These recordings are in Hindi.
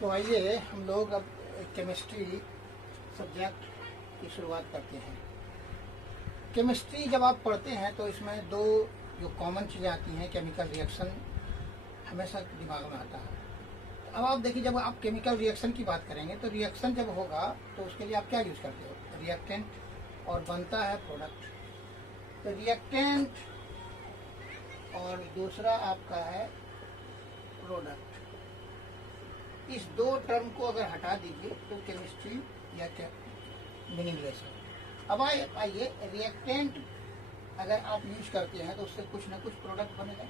तो आइए हम लोग अब केमिस्ट्री सब्जेक्ट की शुरुआत करते हैं। केमिस्ट्री जब आप पढ़ते हैं तो इसमें दो जो कॉमन चीज़ें आती हैं, केमिकल रिएक्शन हमेशा दिमाग में आता है। तो अब आप देखिए, जब आप केमिकल रिएक्शन की बात करेंगे तो रिएक्शन जब होगा तो उसके लिए आप क्या यूज़ करते हो? रिएक्टेंट, और बनता है प्रोडक्ट। तो रिएक्टेंट और दूसरा आपका है प्रोडक्ट। इस दो टर्म को अगर हटा दीजिए तो केमिस्ट्री या क्या मीनिंगलेस है। अब आइए, रिएक्टेंट अगर आप यूज करते हैं तो उससे कुछ ना कुछ प्रोडक्ट बनेगा,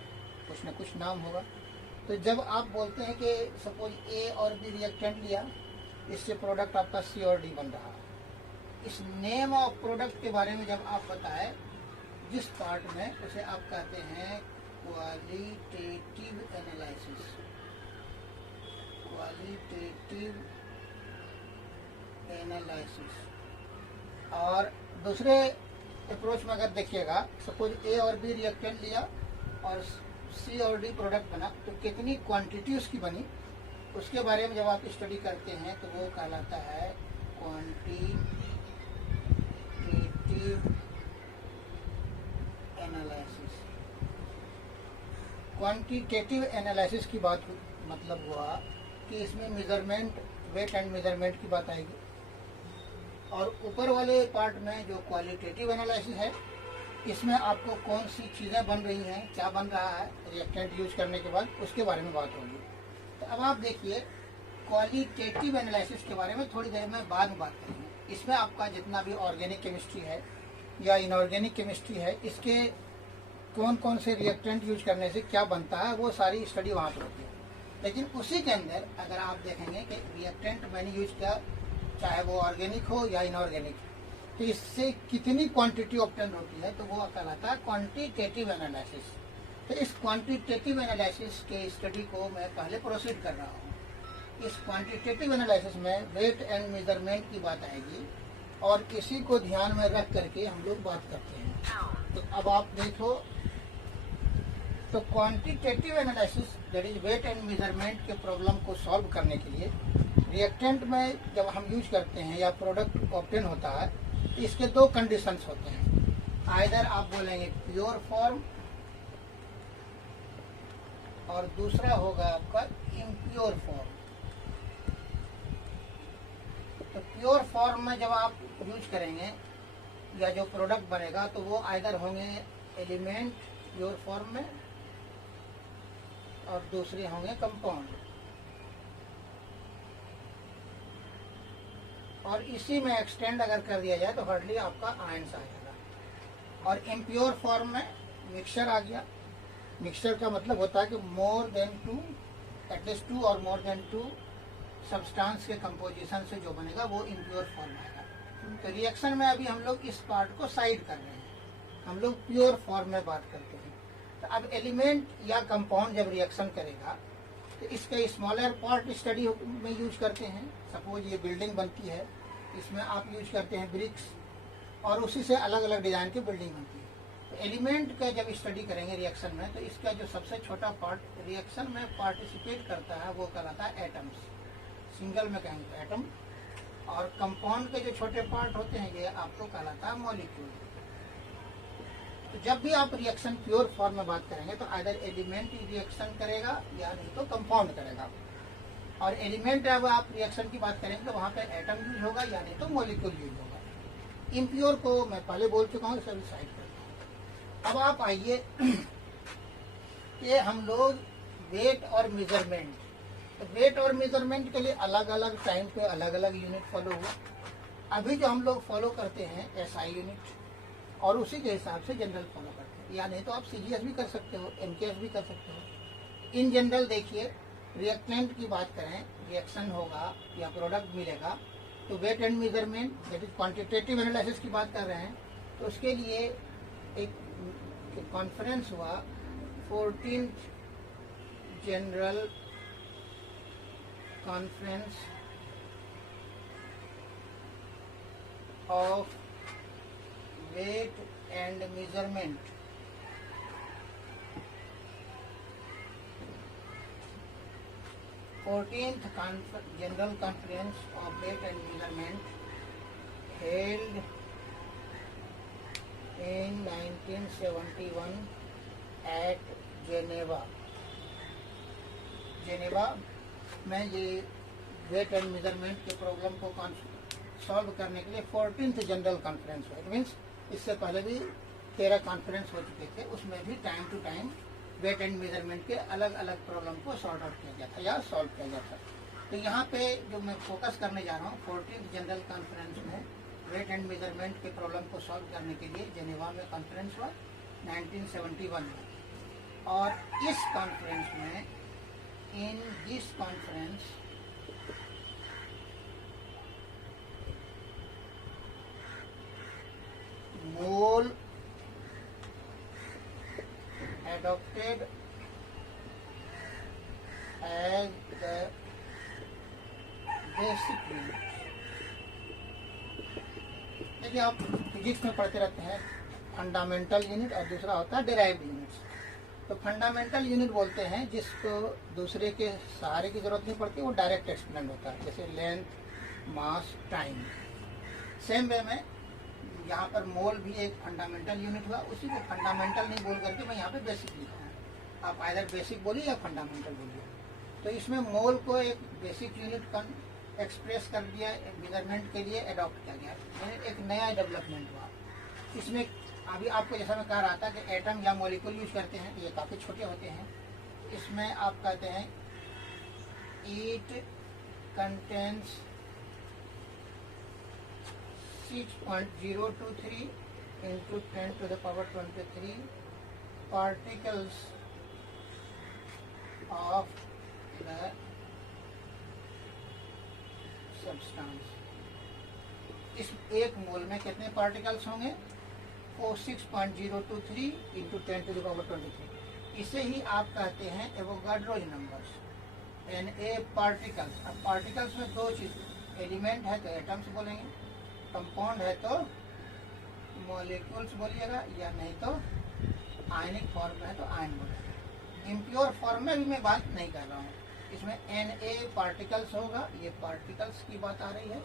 कुछ ना कुछ नाम होगा। तो जब आप बोलते हैं कि सपोज ए और बी रिएक्टेंट लिया, इससे प्रोडक्ट आपका सी और डी बन रहा है। इस नेम ऑफ प्रोडक्ट के बारे में जब आप बताएं जिस पार्ट में, उसे आप कहते हैं क्वालिटेटिव एनालिसिस। Qualitative analysis. और दूसरे अप्रोच में अगर देखिएगा, सपोज ए और बी रिएक्टेंट लिया और सी और डी प्रोडक्ट बना, तो कितनी क्वांटिटी उसकी बनी, उसके बारे में जब आप स्टडी करते हैं तो वो कहलाता है क्वांटिटेटिव एनालिसिस। क्वांटिटेटिव एनालिसिस की बात मतलब हुआ कि इसमें मेजरमेंट, वेट एंड मेजरमेंट की बात आएगी। और ऊपर वाले पार्ट में जो क्वालिटेटिव एनालिसिस है, इसमें आपको कौन सी चीज़ें बन रही हैं, क्या बन रहा है रिएक्टेंट यूज करने के बाद, उसके बारे में बात होगी। तो अब आप देखिए, क्वालिटेटिव एनालिसिस के बारे में थोड़ी देर में बाद में बात करेंगे। इसमें आपका जितना भी ऑर्गेनिक केमिस्ट्री है या इनऑर्गेनिक केमिस्ट्री है, इसके कौन कौन से रिएक्टेंट यूज करने से क्या बनता है, वो सारी स्टडी वहाँ पर होती है। लेकिन उसी के अंदर अगर आप देखेंगे कि रिएक्टेंट मैंने यूज किया, चाहे वो ऑर्गेनिक हो या इनऑर्गेनिक, तो इससे कितनी क्वांटिटी ऑब्टेन होती है, तो वो कहलाता है क्वांटिटेटिव एनालिसिस। तो इस क्वांटिटेटिव एनालिसिस के स्टडी को मैं पहले प्रोसीड कर रहा हूँ। इस क्वांटिटेटिव एनालिसिस में वेट एंड मेजरमेंट की बात आएगी, और इसी को ध्यान में रख करके हम लोग बात करते हैं। तो अब आप देखो, तो quantitative analysis that is weight and measurement के प्रॉब्लम को सॉल्व करने के लिए रिएक्टेंट में जब हम यूज करते हैं या प्रोडक्ट ऑब्टेन होता है, तो इसके दो कंडीशंस होते हैं। आइदर आप बोलेंगे प्योर फॉर्म, और दूसरा होगा आपका इम्प्योर फॉर्म। तो प्योर फॉर्म में जब आप यूज करेंगे या जो प्रोडक्ट बनेगा, तो वो आइदर होंगे एलिमेंट प्योर फॉर्म में, और दूसरे होंगे कंपाउंड। और इसी में एक्सटेंड अगर कर दिया जाए तो हार्डली आपका आयंस आ जाएगा। और इम्प्योर फॉर्म में मिक्सचर आ गया। मिक्सचर का मतलब होता है कि more than two, at least two और मोर देन टू सब्सटेंस के कंपोजिशन से जो बनेगा वो इम्प्योर फॉर्म आएगा। तो रिएक्शन में अभी हम लोग इस पार्ट को साइड कर रहे हैं, हम लोग प्योर फॉर्म में बात करते हैं। तो अब एलिमेंट या कंपाउंड जब रिएक्शन करेगा तो इसका स्मॉलर पार्ट स्टडी में यूज करते हैं। सपोज ये बिल्डिंग बनती है, इसमें आप यूज करते हैं ब्रिक्स, और उसी से अलग अलग डिजाइन की बिल्डिंग बनती है। तो एलिमेंट का जब स्टडी करेंगे रिएक्शन में, तो इसका जो सबसे छोटा पार्ट रिएक्शन में पार्टिसिपेट करता है वो कहलाता है एटम्स। सिंगल में कहेंगे तो एटम, और कंपाउंड के जो छोटे पार्ट होते हैं ये आपको कहलाता है मॉलिक्यूल। तो जब भी आप रिएक्शन प्योर फॉर्म में बात करेंगे तो आइदर एलिमेंट रिएक्शन करेगा या नहीं तो कंपाउंड करेगा। और एलिमेंट जब आप रिएक्शन की बात करेंगे तो वहाँ पे एटम यूज होगा या नहीं तो मॉलिक्यूल यूज होगा। इम्प्योर को मैं पहले बोल चुका हूँ, सभी साइड करता हूँ। अब आप आइए कि हम लोग वेट और मेजरमेंट, तो वेट और मेजरमेंट के लिए अलग अलग टाइम पे अलग अलग यूनिट फॉलो हुआ। अभी जो हम लोग फॉलो करते हैं एसआई यूनिट, और उसी के हिसाब से जनरल फॉलो करते हैं। या नहीं तो आप सीजीएस भी कर सकते हो, एमकेएस भी कर सकते हो। इन जनरल देखिए, रिएक्टेंट की बात करें, रिएक्शन होगा या प्रोडक्ट मिलेगा, तो weight and measurement that is quantitative analysis की बात कर रहे हैं। तो उसके लिए एक कॉन्फ्रेंस हुआ, 14th general conference of weight and measurement. 14th General Conference of Weight and Measurement held in 1971 at Geneva में ये वेट एंड मेजरमेंट के प्रॉब्लम को सॉल्व करने के लिए 14th जनरल कॉन्फ्रेंस हुआ। मीन्स इससे पहले भी 13 कॉन्फ्रेंस हो चुके थे, उसमें भी time to time weight and measurement के अलग अलग प्रॉब्लम को सॉर्ट आउट किया गया था या सॉल्व किया गया था। तो यहाँ पे जो मैं फोकस करने जा रहा हूँ 14th जनरल कॉन्फ्रेंस में वेट एंड मेजरमेंट के प्रॉब्लम को सॉल्व करने के लिए जेनेवा में कॉन्फ्रेंस हुआ 1971 में। और इस कॉन्फ्रेंस में in this conference mole adopted as the basic unit। देखिए आप फिजिक्स में पढ़ते रहते हैं फंडामेंटल यूनिट और दूसरा होता है डिराइव्ड यूनिट्स। तो फंडामेंटल यूनिट बोलते हैं जिसको दूसरे के सहारे की जरूरत नहीं पड़ती, वो डायरेक्ट एक्सप्लेन होता है, जैसे लेंथ, मास, टाइम। सेम वे में यहाँ पर मोल भी एक फंडामेंटल यूनिट हुआ, उसी को फंडामेंटल नहीं बोल करके मैं यहाँ पे बेसिक लिखा हूँ। आप आइदर बेसिक बोलिए या फंडामेंटल बोलिए। तो इसमें मोल को एक बेसिक यूनिट एक्सप्रेस कर दिया, मेजरमेंट के लिए अडॉप्ट किया गया, एक नया डेवलपमेंट हुआ। इसमें अभी आपको जैसा मैं कह रहा था कि एटम या मॉलिक्यूल यूज करते हैं, ये काफ़ी छोटे होते हैं। इसमें आप कहते हैं it contains 6.023 into 10 to the power 23 particles of the substance। इस एक मोल में कितने पार्टिकल्स होंगे? वो 6.023 into 10 to the power 23। इसे ही आप कहते हैं एवोगाड्रोज नंबर्स, Na पार्टिकल्स। अब पार्टिकल्स में दो चीज, एलिमेंट है तो एटम्स बोलेंगे, कंपाउंड है तो मॉलिक्यूल्स बोलिएगा, या नहीं तो आयनिक फॉर्म में है तो आयन बोलेंगे। इम्प्योर फॉर्म में भी मैं बात नहीं कर रहा हूँ, इसमें Na पार्टिकल्स होगा, ये पार्टिकल्स की बात आ रही है,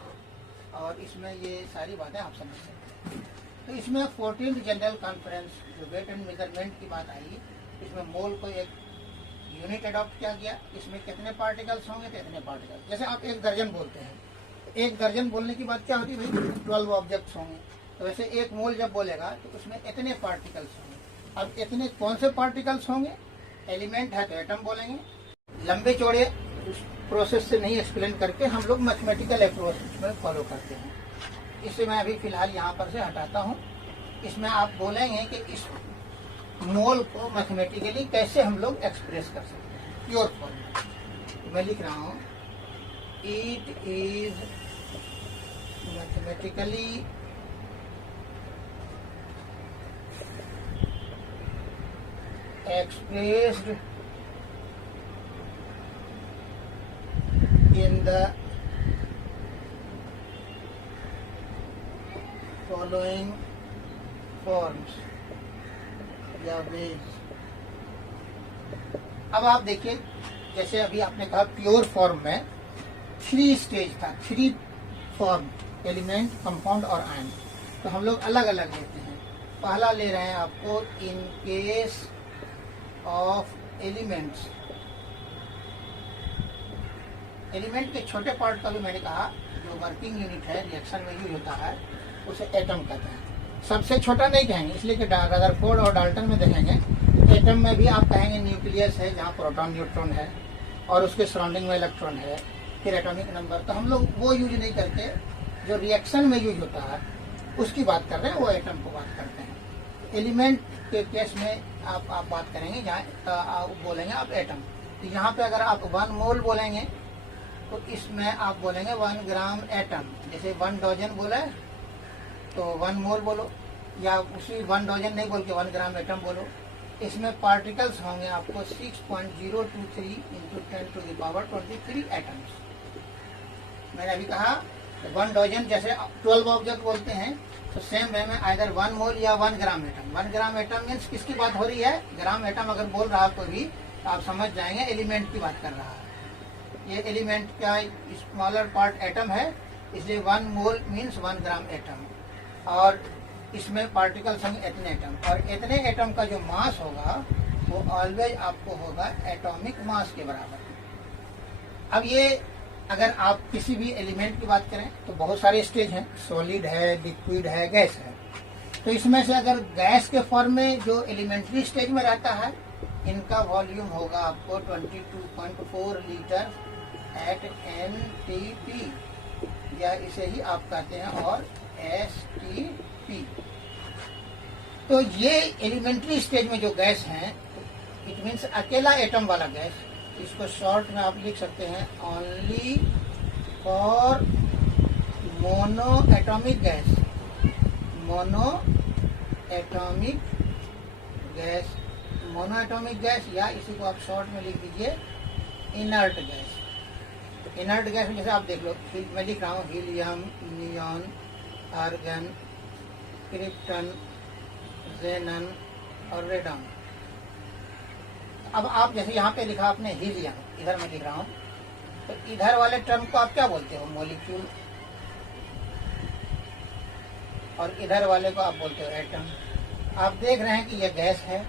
और इसमें ये सारी बातें आप समझ सकते हैं। तो इसमें 14th जनरल कॉन्फ्रेंस जो वेट एंड मेजरमेंट की बात आई, इसमें मोल को एक यूनिट अडॉप्ट किया गया। इसमें कितने पार्टिकल्स होंगे तो इतने पार्टिकल्स। जैसे आप एक दर्जन बोलते हैं, एक दर्जन बोलने की बात क्या होती है भाई, 12 ऑब्जेक्ट्स होंगे। तो वैसे एक मोल जब बोलेगा तो उसमें इतने पार्टिकल्स होंगे। अब इतने कौन से पार्टिकल्स होंगे? एलिमेंट है तो एटम बोलेंगे। लंबे चौड़े प्रोसेस से नहीं एक्सप्लेन करके हम लोग मैथमेटिकल अप्रोच में फॉलो करते हैं। इसे मैं अभी फिलहाल यहाँ पर से हटाता हूँ। इसमें आप बोलेंगे कि इस मोल को मैथमेटिकली कैसे हम लोग एक्सप्रेस कर सकते हैं प्योर फॉर्म में। तो मैं लिख रहा हूँ it is mathematically expressed in the following forms या ways। अब आप देखिए, जैसे अभी आपने कहा प्योर फॉर्म में 3 स्टेज था, 3 फॉर्म, एलिमेंट, कंपाउंड और आयन। तो हम लोग अलग अलग लेते हैं। पहला ले रहे हैं आपको इन केस ऑफ एलिमेंट्स। एलिमेंट के छोटे पार्ट का भी मैंने कहा, जो वर्किंग यूनिट है, रिएक्शन में यूज होता है, उसे एटम कहते हैं। सबसे छोटा नहीं कहेंगे, इसलिए कि रदरफोर्ड और डाल्टन में देखेंगे एटम में भी आप कहेंगे न्यूक्लियस है, जहाँ प्रोटॉन न्यूट्रॉन है और उसके सराउंडिंग में इलेक्ट्रॉन है, फिर एटॉमिक नंबर। तो हम लोग वो यूज नहीं करके जो रिएक्शन में यूज होता है उसकी बात कर रहे हैं, वो एटम को बात करते हैं। एलिमेंट के केस में आप बात करेंगे, जहाँ आप बोलेंगे आप एटम। तो यहाँ पे अगर आप 1 मोल बोलेंगे तो इसमें आप बोलेंगे 1 ग्राम एटम। जैसे 1 डजन बोला है तो 1 मोल बोलो, या उसी 1 डजन नहीं बोल के 1 ग्राम एटम बोलो। इसमें पार्टिकल्स होंगे आपको 6.023 into 10 to the power 23 atoms. मैंने अभी कहा 1 डजन, जैसे 12 ऑब्जेक्ट बोलते हैं, तो सेम वे में आइदर 1 मोल या 1 gram atom. 1 gram atom means किसकी बात हो रही है? ग्राम एटम अगर बोल रहा है कोई भी, तो आप समझ जाएंगे एलिमेंट की बात कर रहा है। ये एलिमेंट का स्मॉलर पार्ट एटम है, इसलिए 1 मोल मीन्स 1 ग्राम एटम, और इसमें पार्टिकल्स होंगे इतने एटम, और इतने एटम का जो मास होगा वो ऑलवेज आपको होगा एटॉमिक मास के बराबर। अब ये अगर आप किसी भी एलिमेंट की बात करें तो बहुत सारे स्टेज हैं, सॉलिड है, लिक्विड है, गैस है। तो इसमें से अगर गैस के फॉर्म में जो एलिमेंट्री स्टेज में रहता है, इनका वॉल्यूम होगा आपको 22.4 लीटर एट NTP, या इसे ही आप कहते हैं और STP। तो ये एलिमेंट्री स्टेज में जो गैस है, इट मीन्स अकेला एटम वाला गैस, इसको शॉर्ट में आप लिख सकते हैं only for mono atomic gas, mono atomic gas, mono atomic gas, या इसी को आप शॉर्ट में लिख दीजिए इनर्ट गैस। तो इनर्ट गैस में जैसे आप देख लो, मैं लिख रहा हूँ हीलियम, नियॉन, आर्गन, क्रिप्टन, जेनन और रेडन। अब आप जैसे यहाँ पे लिखा आपने हीलियम, इधर मैं लिख रहा हूँ, तो इधर वाले टर्म को आप क्या बोलते हो? मॉलिक्यूल, और इधर वाले को आप बोलते हो एटम। आप देख रहे हैं कि यह गैस है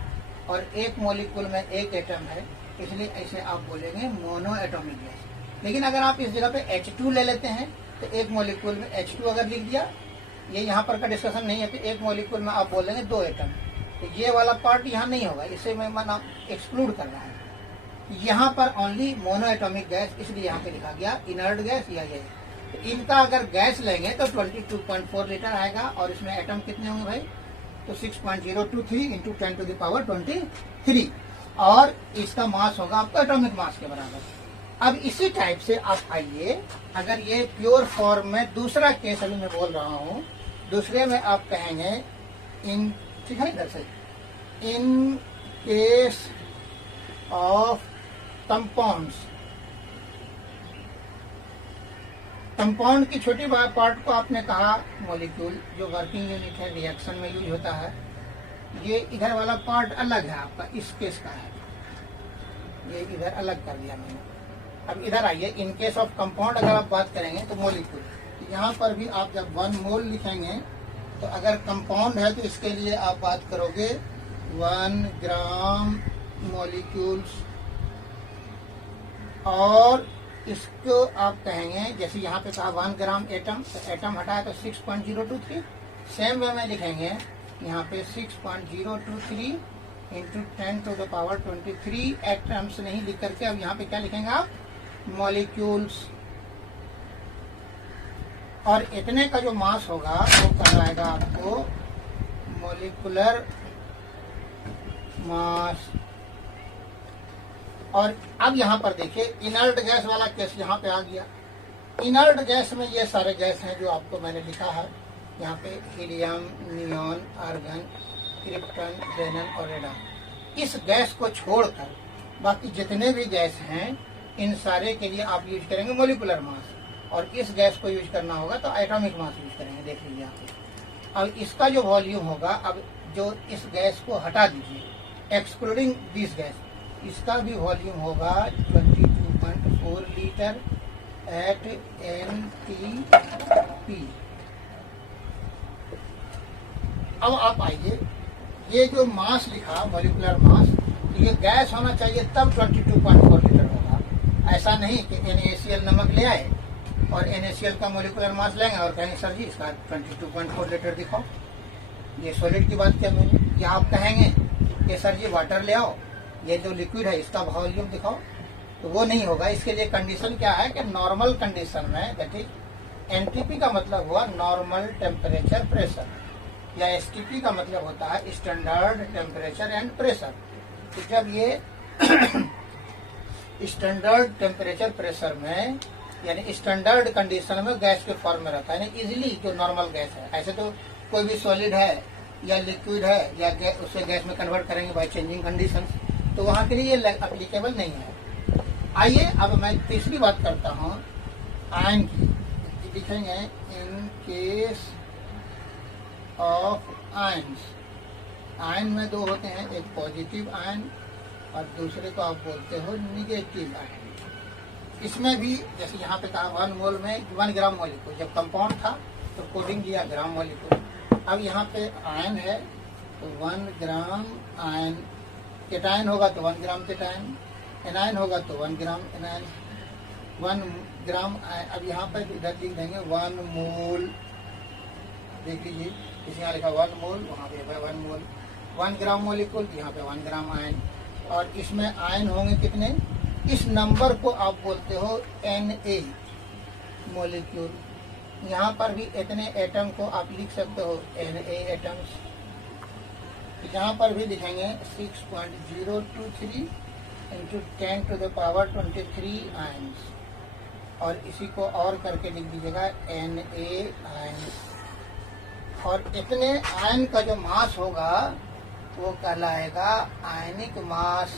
और एक मॉलिक्यूल में एक एटम है, इसलिए इसे आप बोलेंगे मोनो एटॉमिक गैस। लेकिन अगर आप इस जगह पे H2 ले लेते हैं तो एक मॉलिक्यूल में H2 अगर लिख दिया, ये यहाँ पर का डिस्कशन नहीं है, तो एक मॉलिक्यूल में आप बोलेंगे 2 एटम। तो ये वाला पार्ट यहाँ नहीं होगा, इसे मैं माना एक्सक्लूड कर रहा हूँ। यहाँ पर ओनली मोनो एटॉमिक गैस, इसलिए यहाँ पे लिखा गया इनर्ट गैस या ये। तो इनका अगर गैस लेंगे तो 22.4 लीटर आएगा, और इसमें एटम कितने होंगे भाई? तो 6.023 इंटू 10 टू द पावर 23, और इसका मास होगा आपका एटॉमिक मास के बराबर। अब इसी टाइप से आप आइए, अगर ये प्योर फॉर्म में दूसरा केस अभी मैं बोल रहा हूँ, दूसरे में आप कहेंगे इन, ठीक है, इधर से, इन केस ऑफ कंपाउंड्स। कंपाउंड की छोटी पार्ट को आपने कहा मॉलिक्यूल, जो वर्किंग यूनिट है, रिएक्शन में यूज होता है। ये इधर वाला पार्ट अलग है आपका, इस केस का है, ये इधर अलग कर दिया मैंने। अब इधर आइए, इन केस ऑफ कंपाउंड अगर आप बात करेंगे तो मॉलिक्यूल, यहाँ पर भी आप जब 1 मोल लिखेंगे तो अगर कंपाउंड है तो इसके लिए आप बात करोगे 1 ग्राम मॉलिक्यूल्स, और इसको आप कहेंगे, जैसे यहाँ पे कहा 1 ग्राम एटम, तो एटम हटाया तो 6.023, सेम वे में लिखेंगे यहाँ पे 6.023 into 10 to the power 23 atoms नहीं लिख करके अब यहाँ पे क्या लिखेंगे आप? मॉलिक्यूल्स। और इतने का जो मास होगा वो कहलाएगा आपको मॉलिक्यूलर मास। और अब यहाँ पर देखिए इनर्ट गैस वाला केस यहाँ पे आ गया। इनर्ट गैस में ये सारे गैस हैं जो आपको मैंने लिखा है यहाँ पे, हीलियम, नियॉन, आर्गन, क्रिप्टन, जेनन और रेडन। इस गैस को छोड़कर बाकी जितने भी गैस हैं इन सारे के लिए आप यूज करेंगे मॉलिक्यूलर मास, और इस गैस को यूज करना होगा तो एटॉमिक मास यूज करेंगे। देख लीजिए यहाँ पे। अब इसका जो वॉल्यूम होगा, अब जो इस गैस को हटा दीजिए एक्सक्लूडिंग दिस गैस, इसका भी वॉल्यूम होगा 22.4 लीटर एट NTP। अब आप आइए, ये जो मास लिखा मॉलिक्यूलर मास, ये गैस होना चाहिए तब 22.4 लीटर होगा। ऐसा नहीं कि NaCl नमक ले आए और NaCl का मॉलिक्यूलर मास लेंगे और कहेंगे सर जी इसका 22.4 लीटर दिखाओ। ये सॉलिड की बात किया मैंने। या आप कहेंगे कि सर जी वाटर ले आओ, ये जो लिक्विड है इसका वॉल्यूम दिखाओ, तो वो नहीं होगा। इसके लिए कंडीशन क्या है कि नॉर्मल कंडीशन में, दैट इज NTP का मतलब हुआ नॉर्मल टेम्परेचर प्रेशर, या STP का मतलब होता है स्टैंडर्ड टेम्परेचर एंड प्रेशर। तो जब ये स्टैंडर्ड टेम्परेचर प्रेशर में, यानी स्टैंडर्ड कंडीशन में गैस के फॉर्म में रहता है, यानी इजिली जो नॉर्मल गैस है। ऐसे तो कोई भी सॉलिड है या लिक्विड है या उसे गैस में कन्वर्ट करेंगे बाय चेंजिंग कंडीशन, तो वहां के लिए ये एप्लीकेबल नहीं है। आइए अब मैं तीसरी बात करता हूँ आयन की। लिखेंगे इन केस ऑफ आयन्स। आयन में 2 होते हैं, एक पॉजिटिव आयन और दूसरे को आप बोलते हो निगेटिव आयन। इसमें भी जैसे यहाँ पे कहा 1 मोल में 1 ग्राम मॉलिक्यूल, जब कंपाउंड था तो कोडिंग दिया ग्राम मॉलिक्यूल। अब यहाँ पे आयन है तो 1 ग्राम आयन, केटायन होगा तो 1 ग्राम केटायन, एनायन होगा तो 1 ग्राम एनायन, 1 ग्राम। अब यहाँ पर इधर लिख देंगे 1 मोल, देख लीजिए इसे यहाँ लिखा 1 मोल, वहाँ पे 1 मोल, 1 ग्राम मॉलिक्यूल, यहाँ पे 1 ग्राम आयन। और इसमें आयन होंगे कितने, इस नंबर को आप बोलते हो Na मॉलिक्यूल। यहाँ पर भी इतने एटम को आप लिख सकते हो Na एटम्स। यहाँ पर भी लिखेंगे 6.023 into 10 to the power 23 ions, और इसी को और करके लिख दीजिएगा Na आयन्स। और इतने आयन का जो मास होगा वो कहलाएगा आयनिक मास।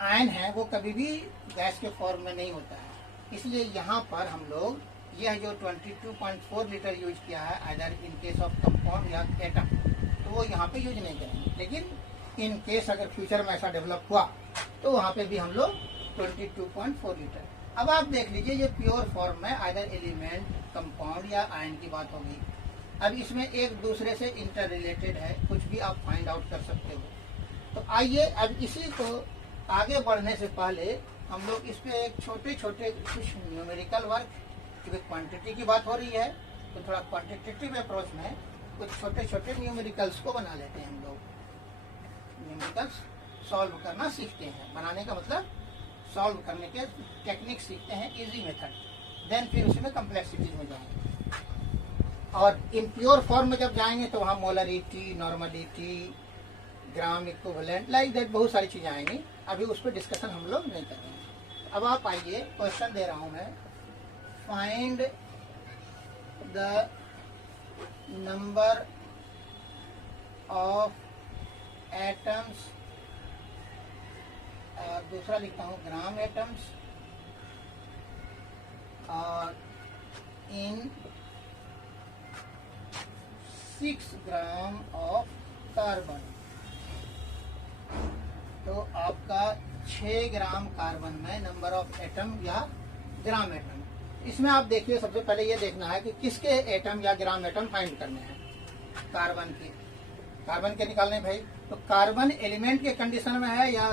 आयन है वो कभी भी गैस के फॉर्म में नहीं होता है, इसलिए यहाँ पर हम लोग यह जो 22.4 लीटर यूज किया है either in case of compound या एटम, तो वो यहाँ पे यूज नहीं करेंगे। लेकिन इन केस अगर फ्यूचर में ऐसा डेवलप हुआ तो वहाँ पे भी हम लोग 22.4 लीटर। अब आप देख लीजिए ये प्योर फॉर्म में आइदर एलिमेंट, कंपाउंड या आयन की बात होगी। अब इसमें एक दूसरे से इंटर रिलेटेड है, कुछ भी आप फाइंड आउट कर सकते हो। तो आइए अब इसी को आगे बढ़ने से पहले हम लोग इस पे एक छोटे छोटे कुछ न्यूमेरिकल वर्क, क्योंकि क्वांटिटी की बात हो रही है तो थोड़ा क्वांटिटेटिव अप्रोच में कुछ छोटे छोटे न्यूमेरिकल्स को बना लेते हैं। हम लोग न्यूमेरिकल्स सॉल्व करना सीखते हैं, बनाने का मतलब सॉल्व करने के टेक्निक सीखते हैं, इजी मेथड, देन फिर उसमें कम्प्लेक्सिटीज में जाएंगे। और इम्प्योर फॉर्म में जब जाएंगे तो वहाँ molarity, normality, gram equivalent, like that बहुत सारी चीजें आएंगी। अभी उस पर डिस्कशन हम लोग नहीं करेंगे। अब आप आइए, क्वेश्चन दे रहा हूं मैं, find the number of atoms, और दूसरा लिखता हूं ग्राम एटम्स, और इन 6 ग्राम ऑफ कार्बन। तो आपका 6 ग्राम कार्बन में नंबर ऑफ एटम या ग्राम एटम। इसमें आप देखिए सबसे पहले ये देखना है कि किसके एटम या ग्राम एटम फाइंड करने हैं। कार्बन के निकालने भाई, तो कार्बन एलिमेंट के कंडीशन में है या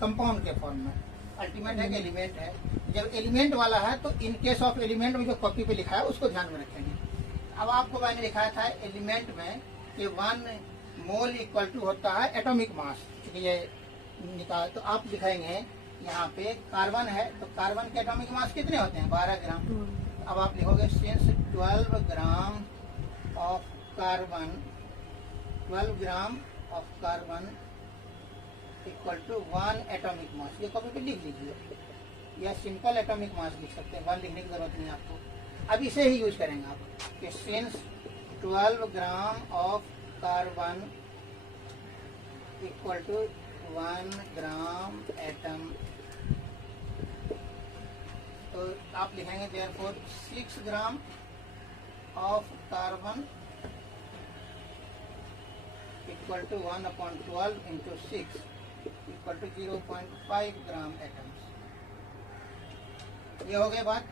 कंपाउंड के फॉर्म में? अल्टीमेट है कि एलिमेंट है? जब एलिमेंट वाला है तो इन केस ऑफ एलिमेंट में जो कॉपी पे लिखा है उसको ध्यान में रखेंगे। अब आपको मैंने लिखाया था एलिमेंट में कि 1 मोल इक्वल टू होता है एटॉमिक मास, क्योंकि ये निकाल, तो आप दिखाएंगे यहाँ पे कार्बन है तो कार्बन के एटॉमिक मास कितने होते हैं? 12 ग्राम। अब आप लिखोगे since 12 gram of carbon, 12 gram of carbon equal to 1 atomic mass. ये कॉपी पे लिख लीजिए, या सिंपल एटॉमिक मास लिख सकते हैं, 1 लिखने की जरूरत नहीं आपको। अब इसे ही यूज करेंगे आप कि since 12 gram of carbon equal to 1 gram atom, तो आप लिखेंगे therefore 6 gram of carbon equal to 1/12 into 6 equal to 0.5 gram atoms. ये हो गई बात।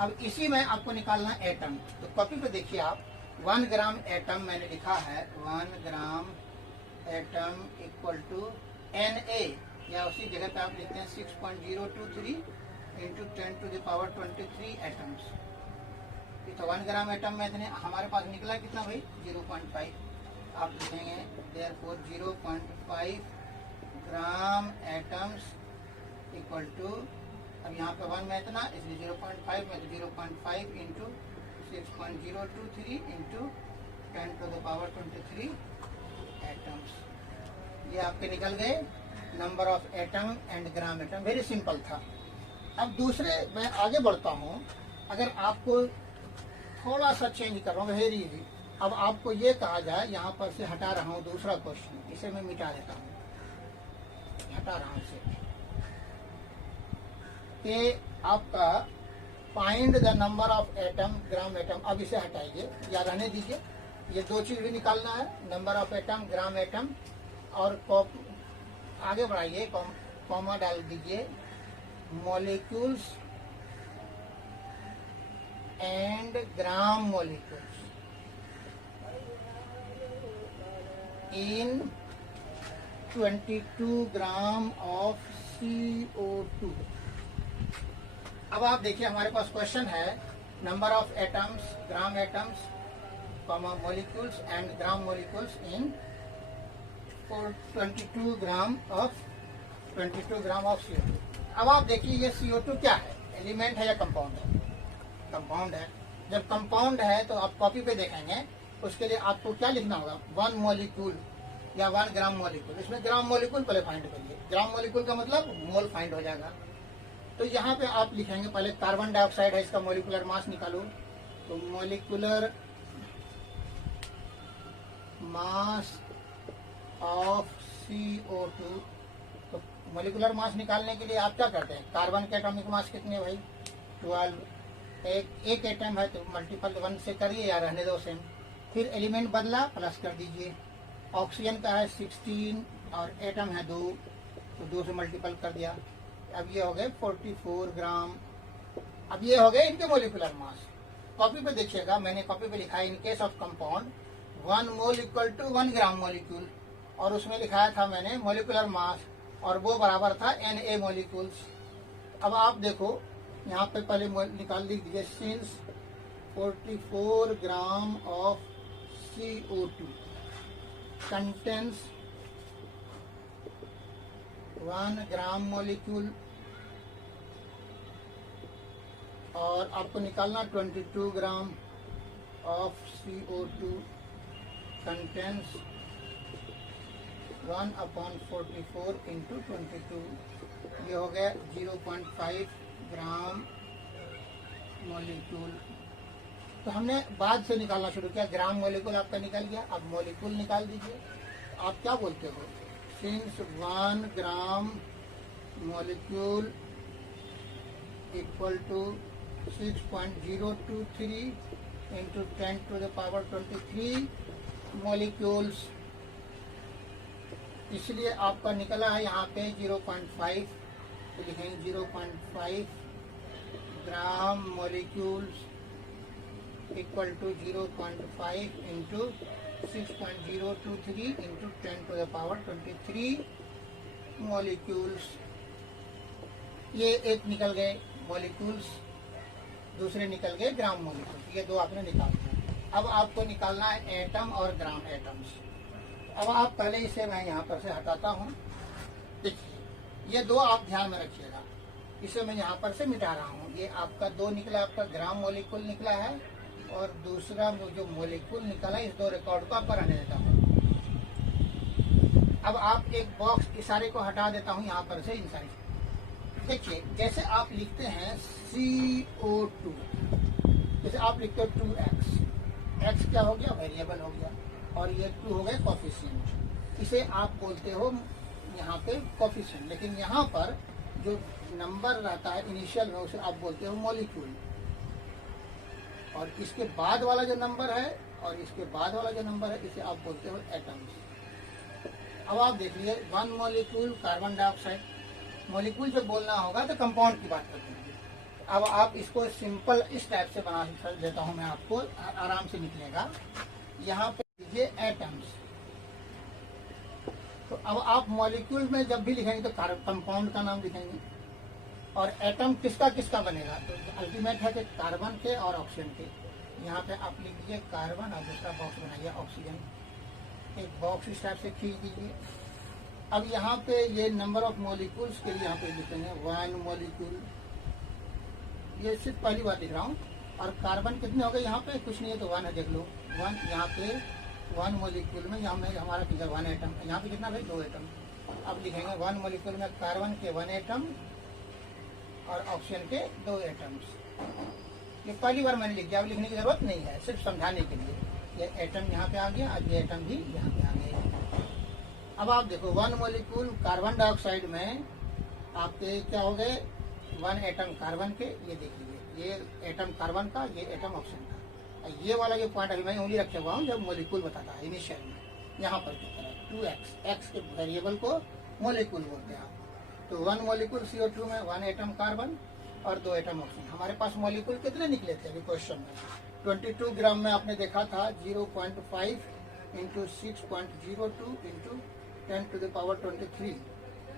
अब इसी में आपको निकालना एटम, तो कॉपी पे देखिए आप 1 ग्राम एटम मैंने लिखा है, 1 gram atom equal to Na, या उसी जगह पे आप लिखते हैं 6.023 into 10 to the power 23 atoms. तो 1 ग्राम एटम में इतने हमारे पास निकला कितना भाई? 0.5। आप लिखेंगे therefore 0.5 gram atoms equal to, अब यहाँ पे 1 में इतना, इसलिए 0.5 में, तो 0.5 into 6.023 into 10 to the power 23 atoms. ये आपके निकल गए number of atom and gram atom. Very simple था। अब दूसरे मैं आगे बढ़ता हूँ, अगर आपको थोड़ा सा चेंज कर रहा हूँ, वेरी इजी। अब आपको ये कहा जाए, यहाँ पर से हटा रहा हूँ दूसरा क्वेश्चन, इसे मैं मिटा देता हूँ, हटा रहा हूँ इसे, कि आपका find the number of atom gram atom. अब इसे हटाइए या रहने दीजिए, ये दो चीज भी निकालना है, number of atom gram atom. और आगे बढ़ाइए, कॉमा डाल दीजिए, molecules and gram molecules in 22 gram of CO2। अब आप देखिए हमारे पास क्वेश्चन है number of atoms, gram atoms, comma molecules and gram molecules in 22 gram of CO2। अब आप देखिए ये CO2 क्या है, एलिमेंट है या कंपाउंड है? कंपाउंड है। जब कंपाउंड है तो आप कॉपी पे देखेंगे, उसके लिए आपको क्या लिखना होगा, 1 मॉलिक्यूल या 1 ग्राम मॉलिक्यूल। इसमें ग्राम मॉलिक्यूल पहले फाइंड करिए, ग्राम मॉलिक्यूल का मतलब मोल फाइंड हो जाएगा। तो यहाँ पे आप लिखेंगे पहले कार्बन डाइऑक्साइड है, इसका मॉलिक्यूलर मास निकालो, तो मॉलिक्यूलर मास ऑफ CO2। तो मॉलिक्यूलर मास निकालने के लिए आप क्या करते हैं, कार्बन के एटॉमिक मास कितने भाई 12, एक एटम है तो मल्टीपल 1 से करिए या रहने दो सेम। फिर एलिमेंट बदला, प्लस कर दीजिए। ऑक्सीजन का है 16 और एटम है 2, तो 2 से मल्टीपल कर दिया। अब ये हो गए 44 ग्राम। अब ये हो गए इनके मॉलिक्यूलर मास। कॉपी पे देखिएगा, मैंने कॉपी पे लिखा है in case of compound 1 mole equal to 1 gram molecule, और उसमें लिखाया था मैंने मॉलिक्यूलर मास, और वो बराबर था Na मॉलिक्यूल्स। अब आप देखो यहाँ पे पहले निकाल दीजिए, since 44 gram of CO2 contains 1 gram molecule, और आपको निकालना 22 gram of CO2 contains 1/44 into 22, ये हो गया 0.5 ग्राम मॉलिक्यूल। तो हमने बाद से निकालना शुरू किया, ग्राम मॉलिक्यूल आपका निकल गया। अब मॉलिक्यूल निकाल दीजिए, आप क्या बोलते हो, since 1 gram molecule equal to 6.023 into 10⁻23 molecules, इसलिए आपका निकला है यहाँ पे 0.5, तो लिखेंगे 0.5 gram molecules equal to 0.5 into 6.023 into 10⁻23 molecules. ये एक निकल गए मॉलिक्यूल्स, दूसरे निकल गए ग्राम मॉलिक्यूल्स, ये दो आपने निकाल दिया। अब आपको निकालना है एटम और ग्राम एटम्स। अब आप पहले इसे मैं यहाँ पर से हटाता हूँ, देखिए ये दो आप ध्यान में रखिएगा, इसे मैं यहाँ पर से मिटा रहा हूँ। ये आपका 2 निकला, आपका ग्राम मॉलिक्यूल निकला है, और दूसरा जो मॉलिक्यूल निकला है, इस 2 रिकॉर्ड को आपको रहने देता हूँ। अब आप एक बॉक्स इशारे को हटा देता हूँ यहाँ पर से इन सारी। देखिए जैसे आप लिखते हैं CO2, जैसे आप लिखते हो 2x, x क्या हो गया, वेरिएबल हो गया, और ये 2 हो गए कोफिशिएंट, इसे आप बोलते हो यहाँ पे कोफिशिएंट। लेकिन यहाँ पर जो नंबर रहता है इनिशियल में, उसे आप बोलते हो मॉलिक्यूल, और इसके बाद वाला जो नंबर है और इसके बाद वाला जो नंबर है, इसे आप बोलते हो एटम्स। अब आप देख लीजिए 1 मॉलिक्यूल कार्बन डाइऑक्साइड, मॉलिक्यूल जब बोलना होगा तो कंपाउंड की बात करते हैं। अब आप इसको सिंपल इस टाइप से बना देता हूं मैं, आपको आराम से निकलेगा। यहाँ पे लीजिए एटम्स, तो अब आप मॉलिक्यूल में जब भी लिखेंगे तो कंपाउंड का नाम लिखेंगे, और एटम किसका किसका बनेगा, तो अल्टीमेट है कि कार्बन के और ऑक्सीजन के। यहाँ पे आप लिख दीजिए कार्बन, और दूसरा बॉक्स बनाइए ऑक्सीजन, एक बॉक्स इस टाइप से खींच दीजिए। अब यहाँ पे ये नंबर ऑफ मॉलिक्यूल्स के लिए यहाँ पे लिखेंगे 1 मॉलिक्यूल, ये सिर्फ पहली बार लिख रहा हूँ। और कार्बन कितने हो गए यहाँ पे, कुछ नहीं है तो 1 है, देख लो 1। यहाँ पे 1 मॉलिक्यूल में यहाँ में हमारा फिगर 1 एटम, यहाँ पे कितना भाई 2 एटम। अब लिखेंगे 1 मॉलिक्यूल में कार्बन के 1 एटम और ऑक्सीजन के 2 एटम्स। ये पहली बार मैंने लिख दिया, अब लिखने की जरूरत नहीं है, सिर्फ समझाने के लिए। ये एटम यहाँ पे आ गया, और ये एटम भी यहाँ पे आ गया। अब आप देखो 1 मॉलिक्यूल कार्बन डाइऑक्साइड में आपके क्या हो गए, 1 एटम कार्बन के, ये देख लीजिए, ये एटम कार्बन का, ये एटम ऑक्सीजन का। ये वाला जो पॉइंट अभी मैं उंगली रखे हुआ हूँ, जब मॉलिक्यूल बताता है इनिशियल में, यहाँ पर की तरह 2x, x के वेरिएबल को मॉलिक्यूल बोलते हैं आप। तो 1 मॉलिक्यूल CO2 में 1 एटम कार्बन और 2 एटम ऑक्सीजन। हमारे पास मॉलिक्यूल कितने निकले थे अभी क्वेश्चन में? 22 ग्राम में आपने देखा था 0.5 इंटू 6.02 इंटू 10⁻23।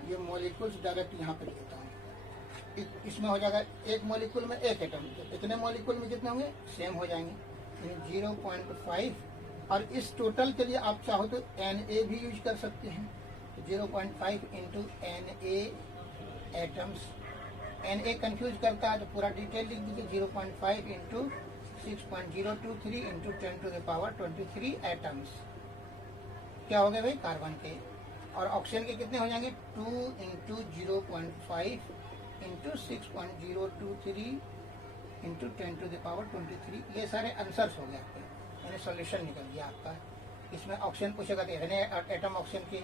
ये मॉलिक्यूल्स डायरेक्ट यहाँ पे लिखता हूँ। इसमें हो जाएगा एक मॉलिक्यूल में एक एटम, तो इतने मॉलिक्यूल में कितने होंगे? सेम हो जाएंगे 0.5। और इस टोटल के लिए आप चाहो तो Na भी यूज कर सकते हैं। 0.5 into Na atoms. Na confuse करता है तो पूरा डिटेल लिख दीजिए। 0.5 इंटू 6.023 इंटू 10⁻23 एटम्स। क्या हो गए भाई? कार्बन के। और ऑक्सीजन के कितने हो जाएंगे? 2 इंटू 0.5 इंटू 6.023 इंटू 10⁻23। ये सारे आंसर्स हो गए आपके, यानी सॉल्यूशन निकल गया आपका। इसमें ऑक्सीजन पूछेगा तो एटम ऑक्सीजन के,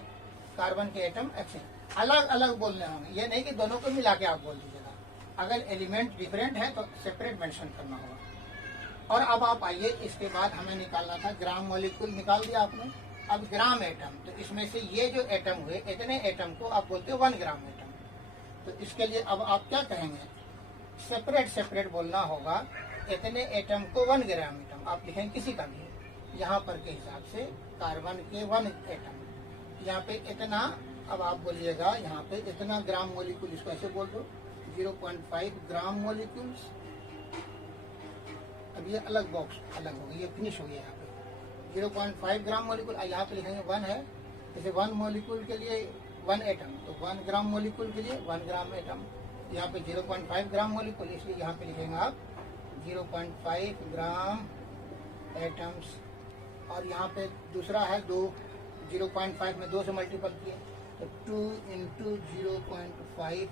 कार्बन के एटम ऑक्सीजन। अलग अलग बोलने होंगे, ये नहीं कि दोनों को मिला के आप बोल दीजिएगा। अगर एलिमेंट डिफरेंट है तो सेपरेट मेंशन करना होगा। और अब आप आइए, इसके बाद हमें निकालना था ग्राम मॉलिक्यूल। निकाल दिया आपने। अब ग्राम एटम, तो इसमें से ये जो एटम हुए, इतने एटम को आप बोलते हो 1 ग्राम एटम। तो इसके लिए अब आप क्या कहेंगे? सेपरेट सेपरेट बोलना होगा। इतने एटम को 1 ग्राम एटम आप लिखेंगे किसी का भी। यहाँ पर के हिसाब से कार्बन के 1 एटम, यहाँ पे इतना। अब आप बोलिएगा यहाँ पे इतना ग्राम मॉलिक्यूल, इसको ऐसे बोल दो 0.5 ग्राम मॉलिक्यूल्स। अब ये अलग बॉक्स अलग हो गया, ये फिनिश हो गया। यहाँ पे 0.5 ग्राम मॉलिक्यूल, यहाँ पे लिखेंगे 1 है। जैसे 1 मॉलिक्यूल के लिए 1 एटम, तो 1 ग्राम मॉलिक्यूल के लिए 1 ग्राम एटम। यहाँ पे 0.5 ग्राम मॉलिक्यूल, इसलिए यहाँ पे लिखेंगे आप 0.5 ग्राम एटम्स। और यहाँ पे दूसरा है 2, 0.5 में 2 से मल्टीपल किए तो 2 इंटू 0.5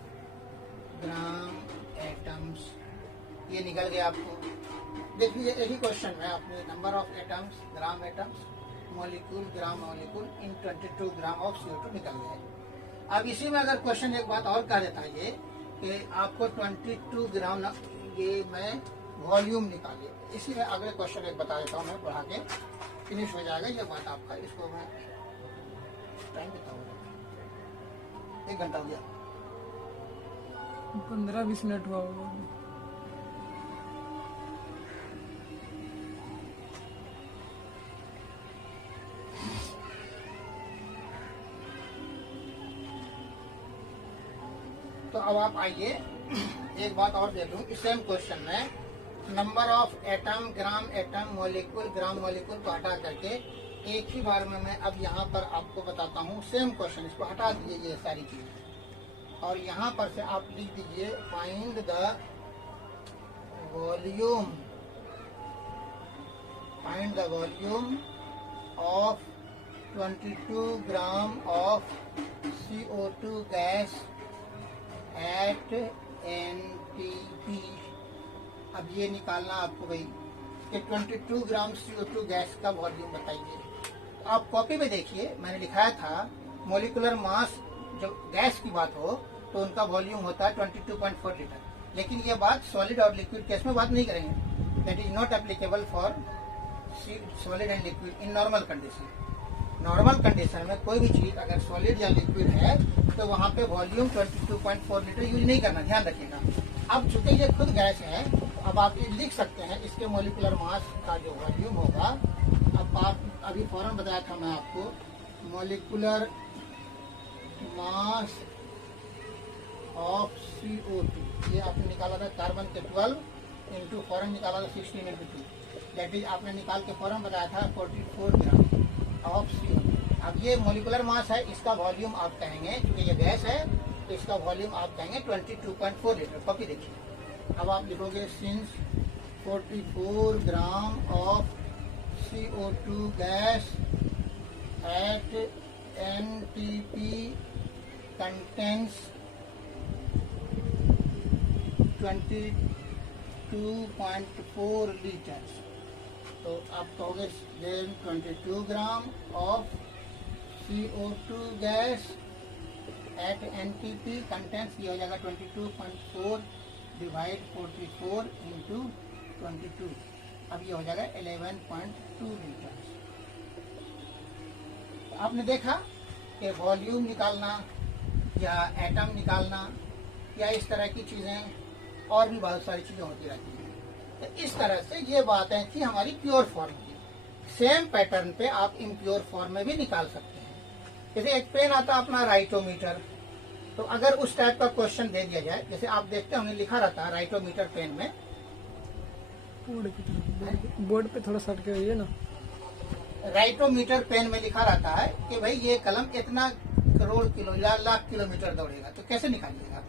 ग्राम एटम्स। ये निकल गया आपको। देखिए एक ही क्वेश्चन में आपने number of atoms, gram atoms, molecule, gram molecule in 22 gram of CO2 निकल गए। अब इसी में अगर क्वेश्चन एक बात और कह देता है ये कि आपको 22 ग्राम ये मैं वॉल्यूम निकालिए। इसी में अगले क्वेश्चन एक बता देता हूँ मैं, पढ़ा के फिनिश हो जाएगा ये बात आपका। इसको मैं टाइम बताऊंगा, 1 घंटा हो गया, 15-20 मिनट हुआ होगा। तो अब आप आइए एक बात और दे दूं। इस सेम क्वेश्चन में number of atom, gram atom, molecule, gram molecule को हटा करके एक ही बार में मैं अब यहाँ पर आपको बताता हूँ। सेम क्वेश्चन, इसको हटा दीजिए ये सारी चीजें, और यहाँ पर से आप लिख दीजिए find the volume, find the volume of 22 gram of CO2 gas at NTP। अब ये निकालना आपको भाई कि 22 ग्राम CO2 गैस का वॉल्यूम बताइए। तो आप कॉपी में देखिए, मैंने लिखाया था मोलिकुलर मास, जब गैस की बात हो तो उनका वॉल्यूम होता है 22.4 लीटर। लेकिन ये बात सॉलिड और लिक्विड केस में बात नहीं करेंगे। That is not applicable for solid and liquid in normal condition. Normal condition में कोई भी चीज अगर सॉलिड या लिक्विड है तो वहाँ पे वॉल्यूम 22.4 लीटर यूज नहीं करना, ध्यान रखिएगा। अब चूंकि ये खुद गैस है, अब आप ये लिख सकते हैं इसके मोलिकुलर मास का जो वॉल्यूम होगा। अब आप अभी फौरन बताया था मैं आपको, मोलिकुलर मास ऑफ CO2, ये आपने निकाला था कार्बन के 12 इंटू फौरन निकाला था 16 इंटू 2, दैट इज आपने निकाल के फौरन बताया था 44 ग्राम ऑफ CO2। अब ये मोलिकुलर मास है, इसका वॉल्यूम आप कहेंगे, क्योंकि ये गैस है तो इसका वॉल्यूम आप कहेंगे 22.4 लीटर। कॉपी देखिए, अब आप लिखोगे since 44 gram of CO2 gas at NTP contains 22.4 litre. तो आप कहोगे then 22 gram of CO2 gas at NTP contents, ये हो जाएगा 22.4 डिवाइड 44 इंटू 22। अब ये हो जाएगा 11.2 लीटर। आपने देखा कि वॉल्यूम निकालना या एटम निकालना या इस तरह की चीज़ें, और भी बहुत सारी चीज़ें होती रहती हैं। तो इस तरह से ये बातें थी हमारी प्योर फॉर्म की। सेम पैटर्न पे आप इम्प्योर फॉर्म में भी निकाल सकते हैं। जैसे एक पेन आता है अपना राइटोमीटर, तो अगर उस टाइप का क्वेश्चन दे दिया जाए, जैसे आप देखते होंगे लिखा रहता है राइटोमीटर पेन में, बोर्ड पे थोड़ा सट के आइए ना। राइटोमीटर पेन में लिखा रहता है कि भाई ये कलम इतना करोड़ किलो या लाख किलोमीटर दौड़ेगा, तो कैसे निकालिएगा?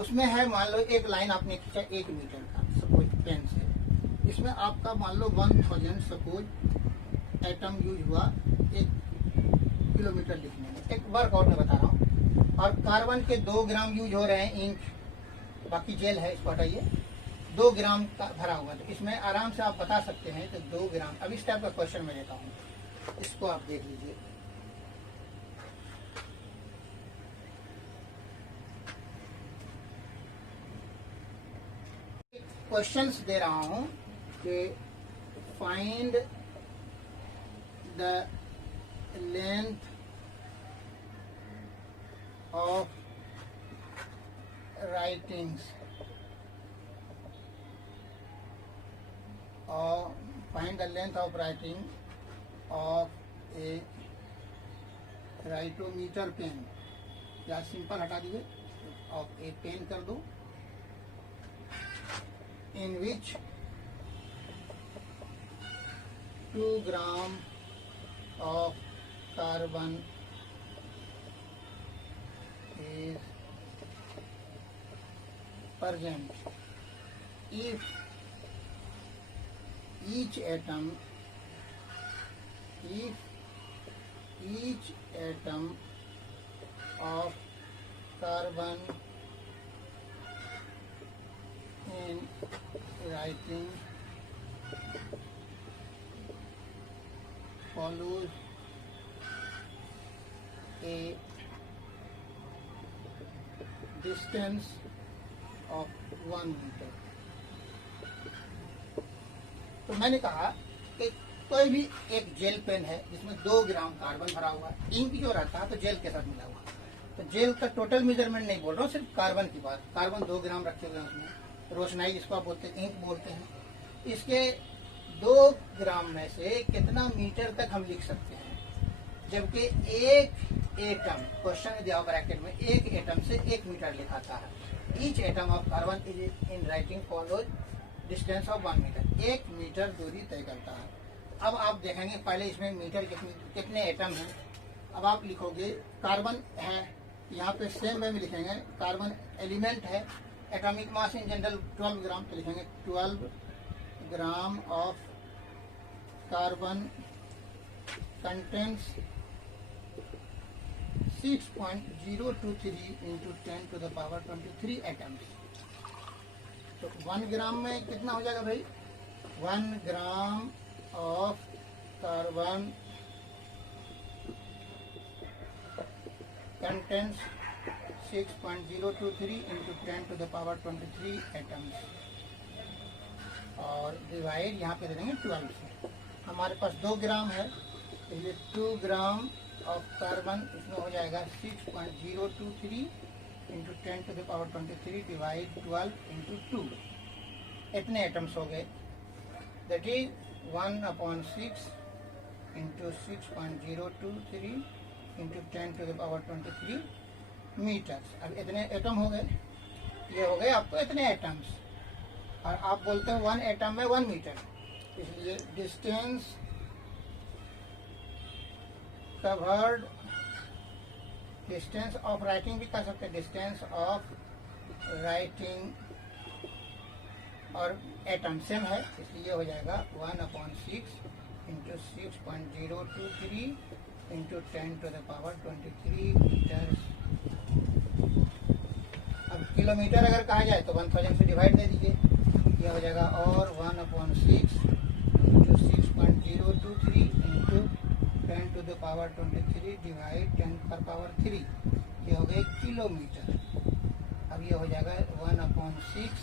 उसमें है मान लो एक लाइन आपने खींचा 1 मीटर का सपोज पेन से, इसमें आपका मान लो 1000 सपोज एटम यूज हुआ 1 किलोमीटर लिखने में, एक वर्कआउट में बता रहा हूँ। और कार्बन के 2 ग्राम यूज हो रहे हैं इंक, बाकी जेल है इसको हटाइए, 2 ग्राम का भरा हुआ, तो इसमें आराम से आप बता सकते हैं कि 2 ग्राम। अब इस टाइप का क्वेश्चन मैं देता हूँ, इसको आप देख लीजिए। क्वेश्चंस दे रहा हूं कि find the length of writings और find the length of writing of a writometer pen, या सिंपल हटा दीजिए ऑफ ए पेन कर दो, in which 2 gram of carbon is present if each atom of carbon in writing follows a distance of 1 meter। तो मैंने कहा कि कोई भी एक जेल पेन है जिसमें 2 ग्राम कार्बन भरा हुआ है, इंक जो रहता है तो जेल के साथ मिला हुआ, तो जेल का टोटल मेजरमेंट नहीं बोल रहा हूँ, सिर्फ कार्बन की बात। कार्बन 2 ग्राम रखे हुए हैं उसमें, रोशनाई जिसको आप बोलते हैं, इंक बोलते हैं। इसके 2 ग्राम में से कितना मीटर तक हम लिख सकते हैं, जबकि एक एटम, क्वेश्चन दिया ब्रैकेट में, एक एटम से 1 मीटर लिखाता है। Each atom of carbon is in writing follows distance of 1 metre, 1 metre दूरी तय करता है। अब आप देखेंगे पहले इसमें मीटर कितने एटम हैं। अब आप लिखोगे कार्बन है, यहाँ पे सेम वे में लिखेंगे, कार्बन एलिमेंट है, एटॉमिक मास इन जनरल 12 ग्राम, तो लिखेंगे 12 gram of carbon contents 6.023 into 10 to the power 23 atoms. तो 1 ग्राम में कितना हो जाएगा भाई? 1 ग्राम of carbon contains 6.023 into 10 to the power 23 atoms, और डिवाइड यहाँ पे दे देंगे 12 से। हमारे पास 2 ग्राम है, तो ये 2 ग्राम ऑफ कार्बन, इसमें हो जाएगा 6.023 into 10 to the power 23 divide 12 into 2, इतने एटम्स हो गए। That is 1/6 into 6.023 into 10 to the power 23 metres. अब इतने एटम हो गए, ये हो गए आपको इतने एटम्स, और आप बोलते हैं 1 एटम में 1 मीटर, इसलिए distance covered, distance of writing भी कह सकते हैं, डिस्टेंस ऑफ राइटिंग और एटम सेम है, इसलिए हो जाएगा 1/6 into 6.023 into 10 to the power 23 metres. अब किलोमीटर अगर कहा जाए तो 1000 से डिवाइड दे दीजिए, यह हो जाएगा, और 1/6 into 6.023 into 10 to the power 23 divide 10 पर पावर 3, ये हो गए किलोमीटर। अब ये हो जाएगा 1/6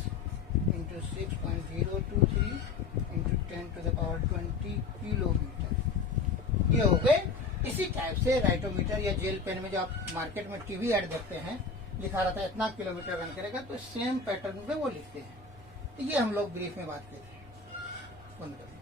into 6.023 into 10 to the power 20 kilometre. ये हो गए इसी टाइप से राइटोमीटर या जेल पेन में जो आप मार्केट में टीवी ऐड देखते हैं, लिखा रहता है इतना किलोमीटर रन करेगा, तो सेम पैटर्न पे वो लिखते हैं। तो ये हम लोग ब्रीफ में बात करते हैं। बंद कर।